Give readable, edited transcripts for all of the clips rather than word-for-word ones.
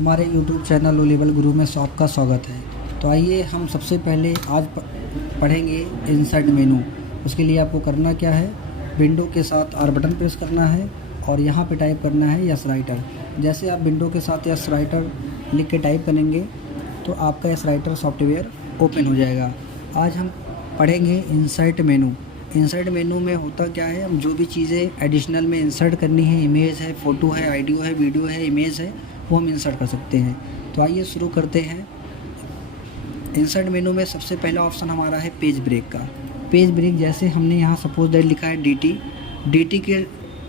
हमारे YouTube channel low level गुरु में आपका स्वागत है। तो आइए हम सबसे पहले आज पढ़ेंगे इंसर्ट मेनू। उसके लिए आपको करना क्या है, विंडो के साथ आर बटन प्रेस करना है और यहाँ पे टाइप करना है यस राइटर। जैसे आप विंडो के साथ यस राइटर लिख के टाइप करेंगे तो आपका यस राइटर सॉफ्टवेयर ओपन हो जाएगा। आज हम पढ़ेंगे इंसर्ट मेनू। इंसर्ट मेनू में होता क्या है, हम जो भी चीज़ें एडिशनल में इंसर्ट करनी है, इमेज है, फ़ोटो है, ऑडियो है, वीडियो है, इमेज है, वो हम इंसर्ट कर सकते हैं। तो आइए शुरू करते हैं। इंसर्ट मेनू में सबसे पहला ऑप्शन हमारा है पेज ब्रेक का। पेज ब्रेक जैसे हमने यहाँ सपोज दैट लिखा है डी टी के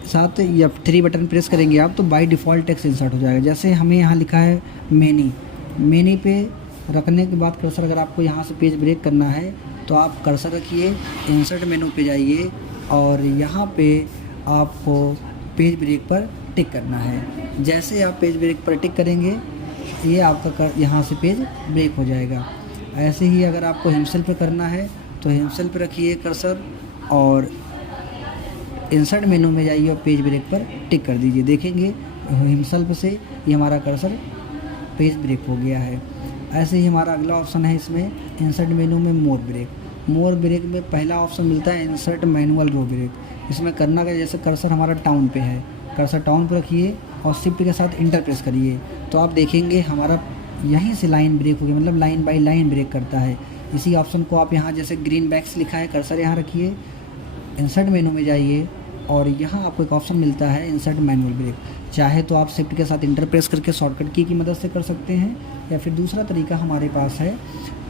साथ या 3 बटन प्रेस करेंगे आप तो बाय डिफ़ॉल्ट टेक्स्ट इंसर्ट हो जाएगा। जैसे हमें यहाँ लिखा है मेनी पे रखने के बाद कर्सर, अगर आपको यहाँ से पेज ब्रेक करना है तो आप कर्सर रखिए, इंसर्ट मेनू पे जाइए और यहाँ पे आपको पेज ब्रेक पर टिक करना है। जैसे आप पेज ब्रेक पर टिक करेंगे ये आपका यहाँ से पेज ब्रेक हो जाएगा। ऐसे ही अगर आपको हिमसेल पे करना है तो हिमसेल पे रखिए कर्सर और इंसर्ट मेनू में जाइए और पेज ब्रेक पर टिक कर दीजिए। देखेंगे हिमसेल से ये हमारा कर्सर पेज ब्रेक हो गया है। ऐसे ही हमारा अगला ऑप्शन है इसमें इंसर्ट मेनू में मोर ब्रेक में पहला ऑप्शन मिलता है इंसर्ट मैनुअल रो ब्रेक। इसमें करना का, जैसे कर्सर हमारा टाउन पे है, कर्सर टाउन पर रखिए और शिफ्ट के साथ इंटर प्रेस करिए तो आप देखेंगे हमारा यहीं से लाइन ब्रेक होगी, मतलब लाइन बाय लाइन ब्रेक करता है। इसी ऑप्शन को आप यहाँ जैसे ग्रीन बैक्स लिखा है, कर्सर यहाँ रखिए, इंसर्ट मेनू में जाइए और यहाँ आपको एक ऑप्शन मिलता है इंसर्ट मैनुअल ब्रेक। चाहे तो आप शिफ्ट के साथ इंटर प्रेस करके शॉर्टकट की मदद से कर सकते हैं या फिर दूसरा तरीका हमारे पास है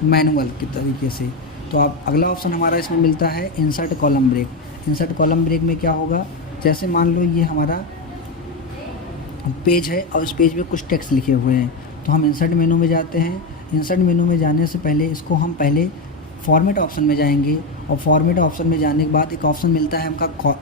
मैनुअल के तरीके से। तो आप अगला ऑप्शन हमारा इसमें मिलता है insert column break. Insert column break में क्या होगा, जैसे मान लो ये हमारा पेज है और इस पेज में कुछ टेक्स्ट लिखे हुए हैं तो हम इंसर्ट मेनू में जाते हैं। इंसर्ट मेनू में जाने से पहले इसको हम पहले फॉर्मेट ऑप्शन में जाएंगे और फॉर्मेट ऑप्शन में जाने के बाद एक ऑप्शन मिलता है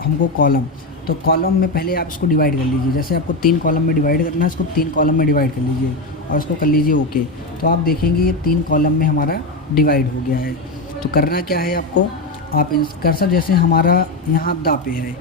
हमको कॉलम। तो कॉलम में पहले आप इसको डिवाइड कर लीजिए। जैसे आपको 3 कॉलम में डिवाइड करना है, इसको 3 कॉलम में डिवाइड कर लीजिए और इसको कर लीजिए ओके। तो आप देखेंगे ये 3 कॉलम में हमारा डिवाइड हो गया है। तो करना क्या है आपको, आप कर्सर जैसे हमारा यहाँ दा पे है,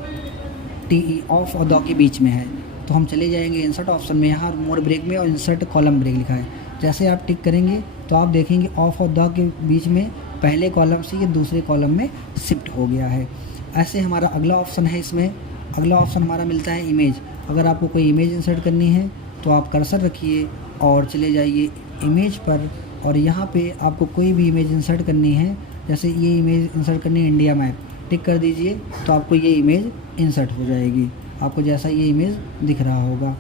टी ऑफ और द के बीच में है तो हम चले जाएंगे इंसर्ट ऑप्शन में, यहाँ मोर ब्रेक में और इंसर्ट कॉलम ब्रेक लिखा है। जैसे आप टिक करेंगे तो आप देखेंगे ऑफ और द के बीच में पहले कॉलम से ये दूसरे कॉलम में शिफ्ट हो गया है। ऐसे हमारा अगला ऑप्शन है, इसमें अगला ऑप्शन हमारा मिलता है इमेज। अगर आपको कोई इमेज इंसर्ट करनी है तो आप कर्सर रखिए और चले जाइए इमेज पर और यहाँ पे आपको कोई भी इमेज इंसर्ट करनी है, जैसे ये इमेज इंसर्ट करनी है इंडिया मैप, टिक कर दीजिए तो आपको ये इमेज इंसर्ट हो जाएगी। आपको जैसा ये इमेज दिख रहा होगा,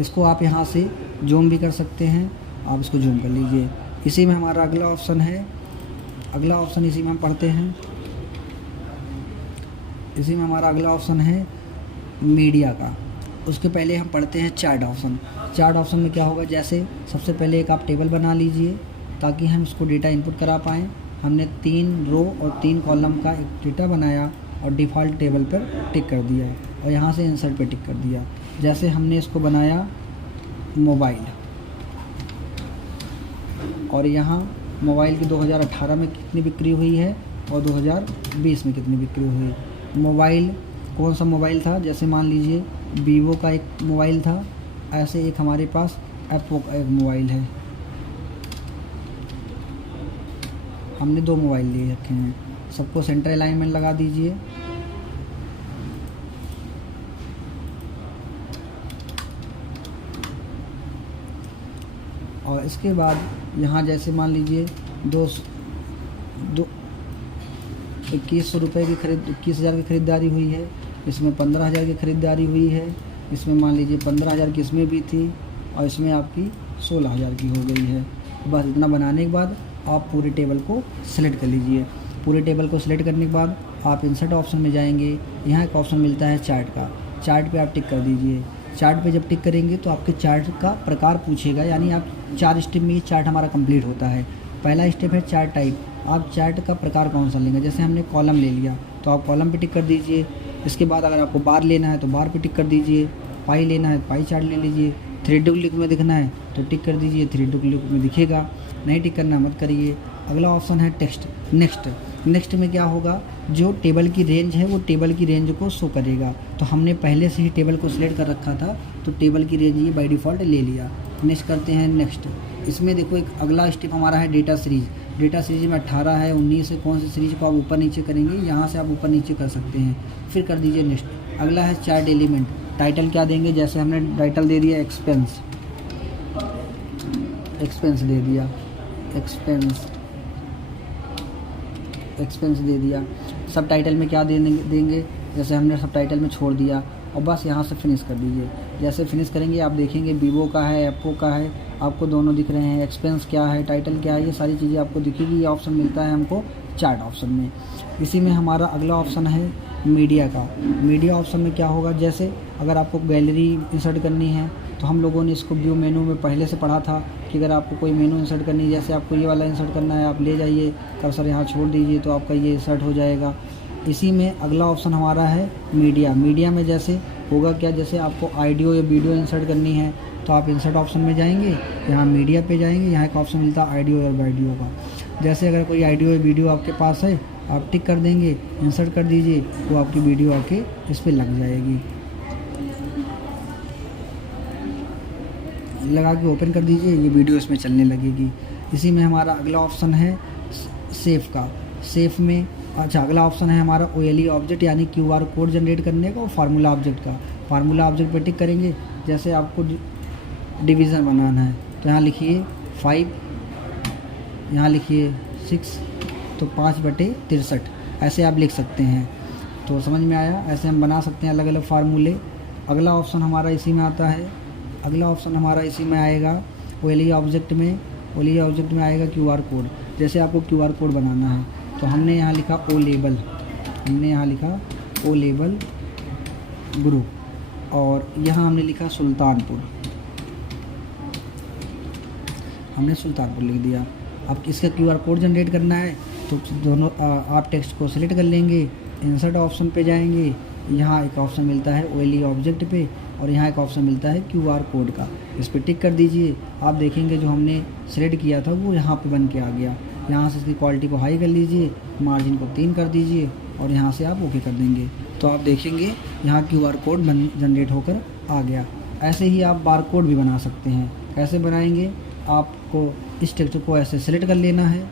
इसको आप यहाँ से जूम भी कर सकते हैं, आप इसको जूम कर लीजिए। इसी में हमारा अगला ऑप्शन है, अगला ऑप्शन इसी में हम पढ़ते हैं। इसी में हमारा अगला ऑप्शन है मीडिया का। उसके पहले हम पढ़ते हैं चार्ट ऑप्शन। चार्ट ऑप्शन में क्या होगा, जैसे सबसे पहले एक आप टेबल बना लीजिए ताकि हम उसको डेटा इनपुट करा पाएँ। हमने 3 रो और 3 कॉलम का एक डेटा बनाया और डिफ़ॉल्ट टेबल पर टिक कर दिया और यहाँ से इंसर्ट पे टिक कर दिया। जैसे हमने इसको बनाया मोबाइल और यहाँ मोबाइल की 2018 में कितनी बिक्री हुई है और 2020 में कितनी बिक्री हुई है। मोबाइल कौन सा मोबाइल था, जैसे मान लीजिए वीवो का एक मोबाइल था, ऐसे एक हमारे पास एप्पो का एक मोबाइल है। हमने 2 मोबाइल लिए रखे हैं, सबको सेंटर अलाइनमेंट लगा दीजिए। और इसके बाद यहाँ जैसे मान लीजिए 2100 रुपये की 21,000 की ख़रीदारी हुई है, इसमें 15,000 की ख़रीदारी हुई है, इसमें मान लीजिए 15,000 की इसमें भी थी और इसमें आपकी 16,000 की हो गई है। बस इतना बनाने के बाद आप पूरे टेबल को सिलेक्ट कर लीजिए। पूरे टेबल को सिलेक्ट करने के बाद आप इंसर्ट ऑप्शन में जाएंगे, यहाँ एक ऑप्शन मिलता है चार्ट का। चार्ट पे आप टिक कर दीजिए। चार्ट पे जब टिक करेंगे तो आपके चार्ट का प्रकार पूछेगा, यानी आप 4 स्टेप में ये चार्ट हमारा कंप्लीट होता है। पहला स्टेप है चार्ट टाइप, आप चार्ट का प्रकार कौन सा लेंगे। जैसे हमने कॉलम ले लिया तो आप कॉलम पे टिक कर दीजिए। इसके बाद अगर आपको बार लेना है तो बार पे टिक कर दीजिए, पाई लेना है तो पाई चार्ट ले लीजिए, 3D लुक में दिखना है तो टिक कर दीजिए, 3D लुक में दिखेगा। नहीं टिक करना मत करिए। अगला ऑप्शन है टेक्स्ट नेक्स्ट में क्या होगा, जो टेबल की रेंज है वो टेबल की रेंज को शो करेगा। तो हमने पहले से ही टेबल को सिलेक्ट कर रखा था तो टेबल की रेंज ये बाय डिफ़ॉल्ट ले लिया। नेक्स्ट करते हैं नेक्स्ट। इसमें देखो एक अगला स्टेप हमारा है डेटा सीरीज़। डेटा सीरीज में 18 है, 19 है, कौन सी सीरीज को आप ऊपर नीचे करेंगे, यहाँ से आप ऊपर नीचे कर सकते हैं। फिर कर दीजिए नेक्स्ट। अगला है चार्ट एलिमेंट। टाइटल क्या देंगे, जैसे हमने टाइटल दे दिया एक्सपेंस दे दिया, एक्सपेंस दे दिया। सब टाइटल में क्या देंगे, जैसे हमने सब टाइटल में छोड़ दिया और बस यहाँ से फिनिश कर दीजिए। जैसे फिनिश करेंगे आप देखेंगे वीवो का है, एप्पो का है, आपको दोनों दिख रहे हैं। एक्सपेंस क्या है, टाइटल क्या है, ये सारी चीज़ें आपको दिखेगी। ये ऑप्शन मिलता है हमको चार्ट ऑप्शन में। इसी में हमारा अगला ऑप्शन है मीडिया का। मीडिया ऑप्शन में क्या होगा, जैसे अगर आपको गैलरी इंसर्ट करनी है तो हम लोगों ने इसको व्यू मेनू में पहले से पढ़ा था कि अगर आपको कोई मेनू इंसर्ट करनी है, जैसे आपको ये वाला इंसर्ट करना है, आप ले जाइए कर्सर यहाँ छोड़ दीजिए तो आपका ये इंसर्ट हो जाएगा। इसी में अगला ऑप्शन हमारा है मीडिया। मीडिया में जैसे होगा क्या, जैसे आपको ऑडियो या वीडियो इंसर्ट करनी है तो आप इंसर्ट ऑप्शन में जाएंगे, यहाँ मीडिया पे जाएंगे, यहाँ एक ऑप्शन मिलता है ऑडियो और वीडियो का। जैसे अगर कोई ऑडियो या वीडियो आपके पास है, आप टिक कर देंगे, इंसर्ट कर दीजिए, तो आपकी वीडियो आके इस पर लग जाएगी। लगा के ओपन कर दीजिए, ये वीडियो इसमें चलने लगेगी। इसी में हमारा अगला ऑप्शन है सेफ का। सेफ में अगला ऑप्शन है हमारा OLE ऑब्जेक्ट, यानी QR कोड जनरेट करने का, और फार्मूला ऑब्जेक्ट का। फार्मूला ऑब्जेक्ट पर टिक करेंगे, जैसे आपको डिवीज़न बनाना है तो यहाँ लिखिए 5, यहाँ लिखिए 6, तो 5/63 ऐसे आप लिख सकते हैं। तो समझ में आया, ऐसे हम बना सकते हैं अलग अलग फार्मूले। अगला ऑप्शन हमारा इसी में आता है, अगला ऑप्शन हमारा इसी में आएगा OLE ऑब्जेक्ट में। OLE ऑब्जेक्ट में आएगा QR कोड। जैसे आपको QR कोड बनाना है तो हमने यहाँ लिखा O लेबल, ग्रुप, और यहाँ हमने लिखा सुल्तानपुर, हमने सुल्तानपुर लिख दिया। अब इसका QR कोड जनरेट करना है तो दोनों आप टेक्स्ट को सिलेक्ट कर लेंगे, इंसर्ट ऑप्शन पे जाएंगे, यहाँ एक ऑप्शन मिलता है OLE ऑब्जेक्ट पे, और यहाँ एक ऑप्शन मिलता है QR कोड का, इस पर टिक कर दीजिए। आप देखेंगे जो हमने सिलेक्ट किया था वो यहाँ पे बन के आ गया। यहाँ से इसकी क्वालिटी को हाई कर लीजिए, मार्जिन को 3 कर दीजिए, और यहाँ से आप ओके कर देंगे तो आप देखेंगे यहाँ QR कोड जनरेट होकर आ गया। ऐसे ही आप बार कोड भी बना सकते हैं। कैसे बनाएंगे, आपको इस टेक्स्ट को ऐसे सेलेक्ट कर लेना है,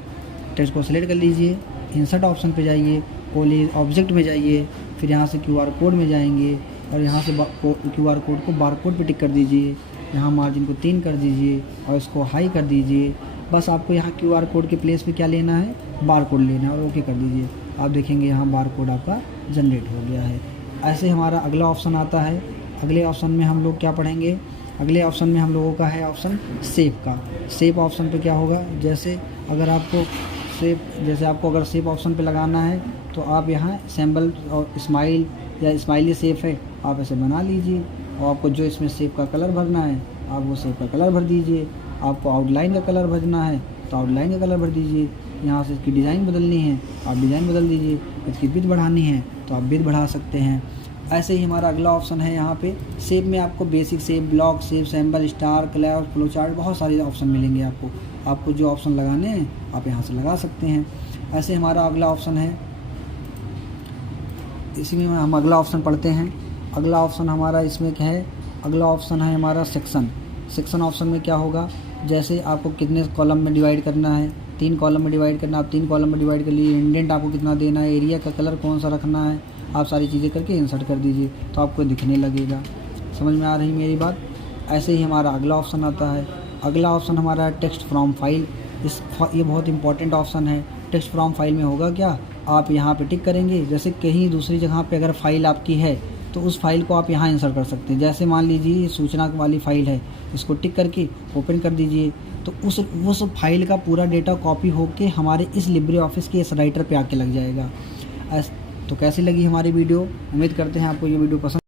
टेक्स्ट को सिलेक्ट कर लीजिए, इंसर्ट ऑप्शन पे जाइए, OLE ऑब्जेक्ट में जाइए, फिर यहाँ से QR कोड में जाएंगे और यहाँ से QR कोड को बार कोड पर टिक कर दीजिए, यहाँ मार्जिन को 3 कर दीजिए और इसको हाई कर दीजिए। बस आपको यहाँ QR कोड के प्लेस पे क्या लेना है, बार कोड लेना है, और ओके कर दीजिए। आप देखेंगे यहाँ बार कोड आपका जनरेट हो गया है। ऐसे हमारा अगला ऑप्शन आता है। अगले ऑप्शन में हम लोग क्या पढ़ेंगे, अगले ऑप्शन में हम लोगों का है ऑप्शन सेव का। सेव ऑप्शन पे क्या होगा, जैसे अगर आपको अगर सेव ऑप्शन पे लगाना है तो आप यहाँ सिंबल और स्माइल या स्माइली सेव है, आप ऐसे बना लीजिए, और आपको जो इसमें सेव का कलर भरना है आप वो सेव का कलर भर दीजिए। आपको आउटलाइन का कलर भरना है तो आउटलाइन का कलर भर दीजिए। यहाँ से इसकी डिज़ाइन बदलनी है आप डिज़ाइन बदल दीजिए, इसकी विड्थ बढ़ानी है तो आप विड्थ बढ़ा सकते हैं। ऐसे ही हमारा अगला ऑप्शन है यहाँ पे सेव में, आपको basic save, block save, sample, star, cloud, flow chart, बहुत सारे ऑप्शन मिलेंगे आपको जो ऑप्शन लगाने हैं आप यहाँ से लगा सकते हैं। ऐसे हमारा अगला ऑप्शन है, इसी में हम अगला ऑप्शन पढ़ते हैं। अगला ऑप्शन हमारा इसमें क्या है, अगला ऑप्शन है हमारा सेक्शन ऑप्शन में क्या होगा, जैसे आपको कितने कॉलम में डिवाइड करना है, 3 कॉलम में डिवाइड करना, आप 3 कॉलम में डिवाइड कर लीजिए। इंडेंट आपको कितना देना है, एरिया का कलर कौन सा रखना है, आप सारी चीज़ें करके इंसर्ट कर दीजिए तो आपको दिखने लगेगा। समझ में आ रही मेरी बात। ऐसे ही हमारा अगला ऑप्शन आता है। अगला ऑप्शन हमारा है टेक्स्ट फ्रॉम फाइल। ये बहुत इंपॉर्टेंट ऑप्शन है। टेक्स्ट फ्रॉम फाइल में होगा क्या, आप यहाँ पे टिक करेंगे, जैसे कहीं दूसरी जगह पे अगर फाइल आपकी है तो उस फाइल को आप यहाँ इंसर्ट कर सकते हैं। जैसे मान लीजिए ये सूचना वाली फ़ाइल है, इसको टिक करके ओपन कर दीजिए तो उस फाइल का पूरा डेटा कॉपी होके हमारे इस लिब्रे ऑफिस के इस राइटर पे आके लग जाएगा। तो कैसी लगी हमारी वीडियो, उम्मीद करते हैं आपको ये वीडियो पसंद